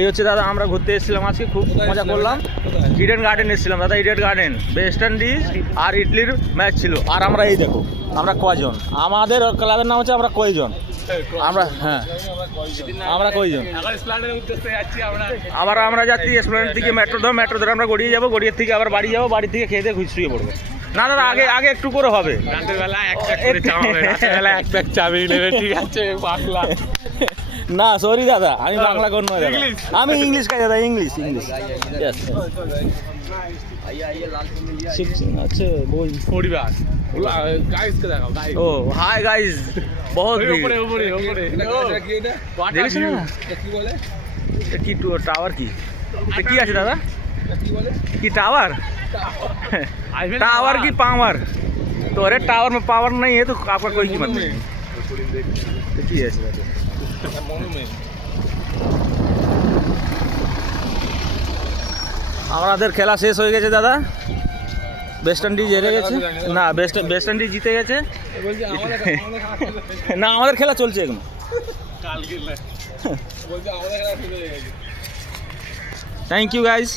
এই হচ্ছে দাদা, আমরা ঘুরতে এসেছিলাম আজকে, খুব মজা করলাম। ইডেন গার্ডেন এসেছিলাম দাদা, ইডেন গার্ডেন। ওয়েস্ট ইন্ডিজ আর ইটালির ম্যাচ ছিল। আর আমরা এই দেখো আমরা কয়জন, আমাদের ক্লাবের নাম হচ্ছে আমরা কয়জন, আমরা হ্যাঁ আমরা কয়জন। আবার আমরা যাচ্ছি এসপ্লেনেড থেকে মেট্রো ধরে আমরা গড়িয়ে যাবো, গড়িয়ে থেকে আবার বাড়ি যাবো, বাড়ি থেকে খেয়ে দিয়ে শুয়ে পড়বো। না দাদা আগে আগে একটু করে হবে, রাতেরবেলা এক প্যাক চা নেবে, ঠিক আছে বাংলা। না সরি দাদা, আমি বাংলা কোন নয় দাদা, আমি ইংলিশ খাই দাদা, ইংলিশ ইংলিশ। আছে বই পরিবার গাইসকে দেখাও। ও হাই গাইস, বহুত উপরে উপরে উপরে দেখেছ না কি বলে, কি টাওয়ার, কি কি আছে দাদা, কি टावर टावर की पावर, तो अरे टावर में पावर नहीं है तो आपका कोई कीमत नहीं है। আমাদের খেলা শেষ হয়ে গেছে দাদা, ওয়েস্ট ইন্ডিজ হেরে গেছে, না ওয়েস্ট ইন্ডিজ জিতে গেছে। না আমাদের খেলা চলছে এখন। Thank you guys.